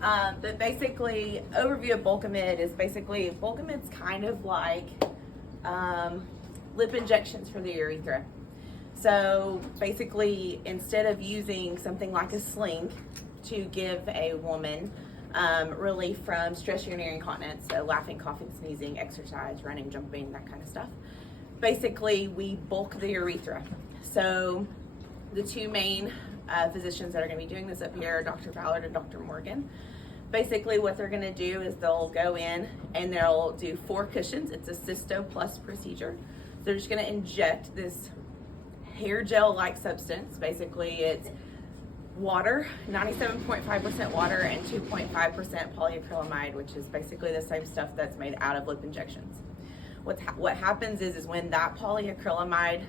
But basically, overview of Bulkamid is basically, Bulkamid's kind of like lip injections for the urethra. So basically, instead of using something like a sling to give a woman relief from stress urinary incontinence, so laughing, coughing, sneezing, exercise, running, jumping, that kind of stuff, basically we bulk the urethra. So the two main physicians that are going to be doing this up here are Dr. Ballard and Dr. Morgan. Basically what they're going to do is they'll go in and they'll do 4 cushions. It's a Cysto Plus procedure. They're just going to inject this hair gel-like substance. Basically it's water, 97.5% water and 2.5% polyacrylamide, which is basically the same stuff that's made out of lip injections. What happens is when that polyacrylamide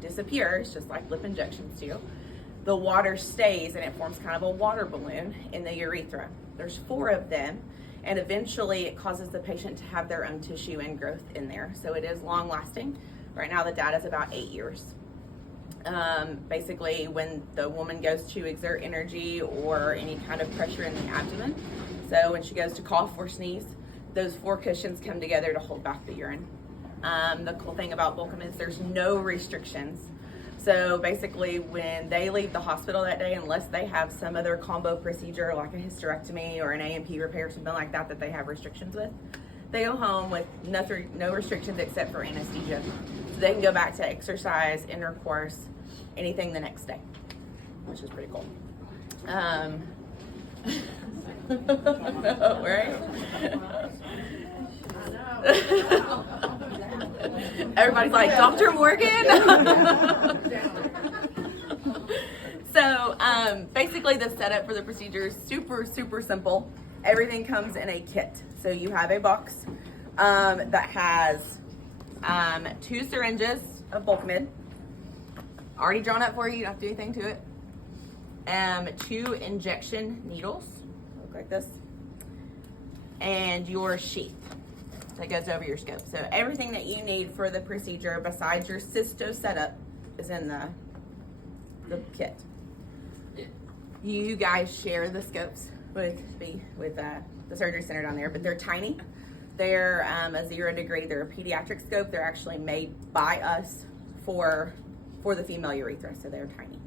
disappears, just like lip injections do, the water stays and it forms kind of a water balloon in the urethra. There's 4 of them, and eventually it causes the patient to have their own tissue and growth in there. So it is long lasting. Right now the data is about 8 years. Basically when the woman goes to exert energy or any kind of pressure in the abdomen, so when she goes to cough or sneeze, those 4 cushions come together to hold back the urine. The cool thing about Bulkamid is there's no restrictions. So basically when they leave the hospital that day, unless they have some other combo procedure like a hysterectomy or an A&P repair or something like that they have restrictions with, they go home with no restrictions except for anesthesia. So they can go back to exercise, intercourse, anything the next day, which is pretty cool. Right? Everybody's like, Dr. Morgan? So basically the setup for the procedure is super, super simple. Everything comes in a kit. So you have a box that has 2 syringes of Bulkamid, already drawn up for you, you don't have to do anything to it. 2 injection needles, look like this, and your sheath that goes over your scope. So everything that you need for the procedure besides your cysto setup is in the kit. You guys share the scopes with the surgery center down there, but they're tiny. They're a 0 degree. They're a pediatric scope. They're actually made by us for the female urethra, so they're tiny.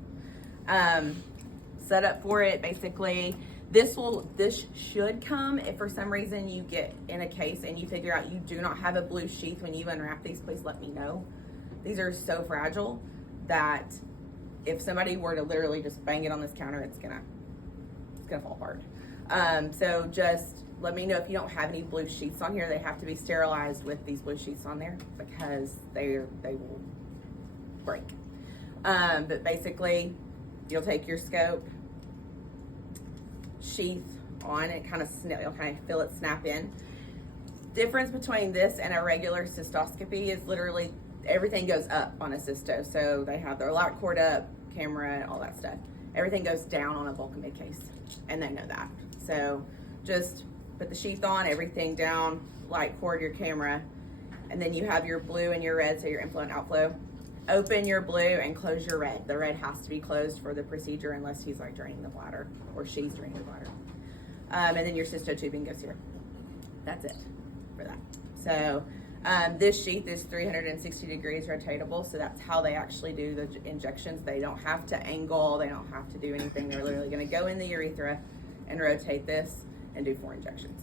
Setup for it, basically, this should come if for some reason you get in a case and you figure out you do not have a blue sheath when you unwrap these. Please let me know. These are so fragile that if somebody were to literally just bang it on this counter, it's gonna fall apart. So just let me know if you don't have any blue sheaths on here. They have to be sterilized with these blue sheaths on there because they will break. But basically, you'll take your scope, sheath on, and you'll kind of feel it snap in. Difference between this and a regular cystoscopy is literally everything goes up on a cysto. So they have their light cord up, camera, all that stuff. Everything goes down on a Bulkamid case, and they know that. So just put the sheath on, everything down, light cord, your camera, and then you have your blue and your red, so your inflow and outflow. Open your blue and close your red. The red has to be closed for the procedure unless he's like draining the bladder or she's draining the bladder. And then your cysto tubing goes here. That's it for that. So this sheath is 360 degrees rotatable, so that's how they actually do the injections. They don't have to angle, they don't have to do anything. They're literally gonna go in the urethra and rotate this and do 4 injections.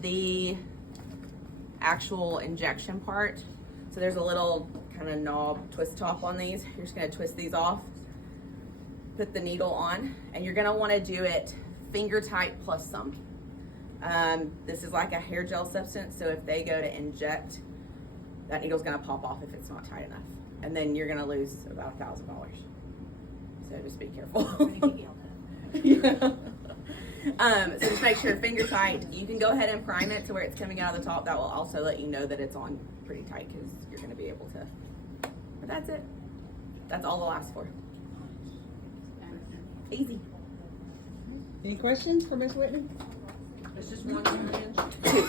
The actual injection part, so there's a little kind of knob twist top on these. You're just gonna twist these off, put the needle on, and you're gonna wanna do it finger tight plus some. This is like a hair gel substance, so if they go to inject, that needle's gonna pop off if it's not tight enough. And then you're gonna lose about $1,000. So just be careful. Yeah. So just make sure finger tight. You can go ahead and prime it to where it's coming out of the top. That will also let you know that it's on pretty tight because you're going to be able to. But that's it. That's all they'll ask for. Easy. Any questions for Ms. Whitney? It's just 1 syringe. 2.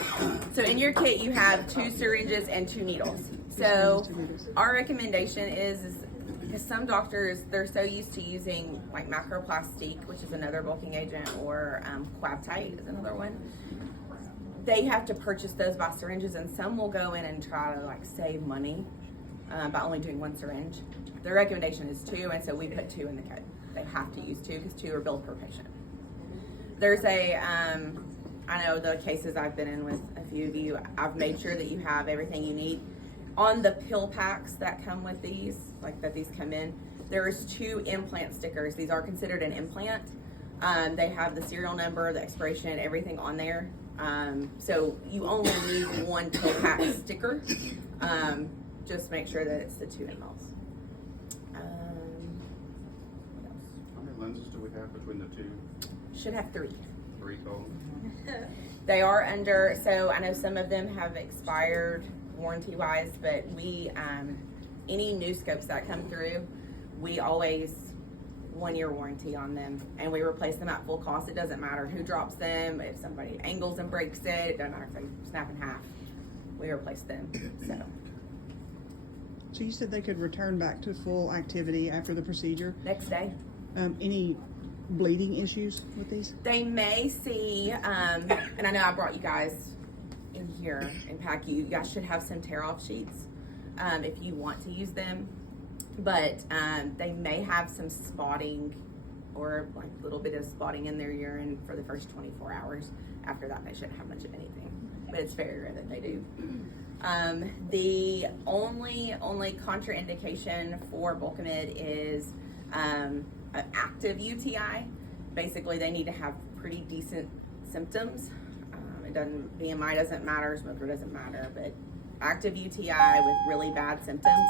So in your kit you have 2 syringes and 2 needles. So our recommendation is because some doctors, they're so used to using like macroplastic, which is another bulking agent, or Quabtite is another one. They have to purchase those by syringes, and some will go in and try to like save money by only doing one syringe. The recommendation is 2, and so we put 2 in the kit. They have to use 2 because 2 are billed per patient. There's a, I know the cases I've been in with a few of you, I've made sure that you have everything you need. On the pill packs that come with these, like that these come in, there's 2 implant stickers. These are considered an implant. They have the serial number, the expiration, everything on there. So you only need 1 pill pack sticker. Just make sure that it's the 2 mLs. What else? How many lenses do we have between the two? Should have 3. 3 total? They are under, so I know some of them have expired warranty wise, but we, any new scopes that come through, we always 1-year warranty on them, and we replace them at full cost. It doesn't matter who drops them, if somebody angles and breaks it doesn't matter if they snap in half, we replace them. So you said they could return back to full activity after the procedure. Next day. Any bleeding issues with these? They may see, and I know I brought you guys in here and pack you guys should have some tear off sheets if you want to use them, but they may have some spotting or like a little bit of spotting in their urine for the first 24 hours. After that, they shouldn't have much of anything, but it's very rare that they do. The only contraindication for Bulkamid is an active UTI. Basically, they need to have pretty decent symptoms. It doesn't, BMI doesn't matter, smoker doesn't matter, but active UTI with really bad symptoms.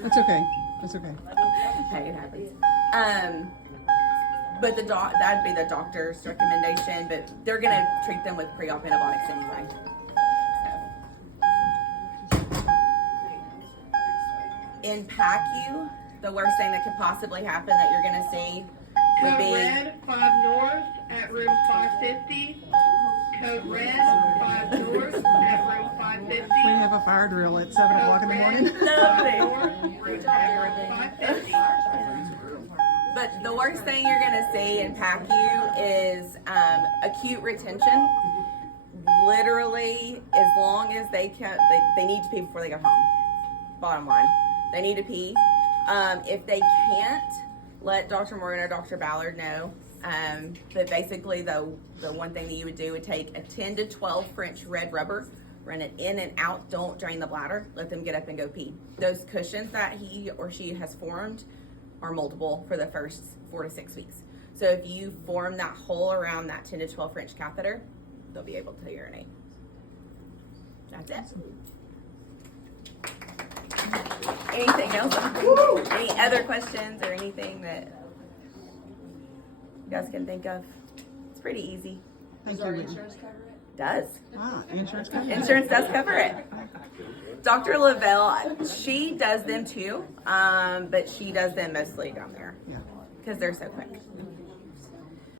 That's okay. That's okay. Hey, it happens. But that'd be the doctor's recommendation, but they're gonna treat them with pre-op antibiotics anyway. In PACU, the worst thing that could possibly happen that you're gonna see would Code be red, 5 north at room 550. Code red, 5 north at room 550. We have a fire drill at 7 o'clock in the morning. Lovely. Room 550. But the worst thing you're gonna see in PACU is acute retention. Literally, as long as they need to pee before they go home. Bottom line, they need to pee. If they can't, let Dr. Morgan or Dr. Ballard know. But basically, the one thing that you would do would take a 10 to 12 French red rubber, run it in and out. Don't drain the bladder. Let them get up and go pee. Those cushions that he or she has formed are moldable for the first 4 to 6 weeks. So if you form that hole around that 10 to 12 French catheter, they'll be able to urinate. That's it. Anything else? Any other questions or anything that you guys can think of? It's pretty easy. Thank Does our you, Whitney. insurance cover it? Does. Insurance company? Insurance does cover it. Dr. Lavelle, she does them too, but she does them mostly down there Yeah. because they're so quick.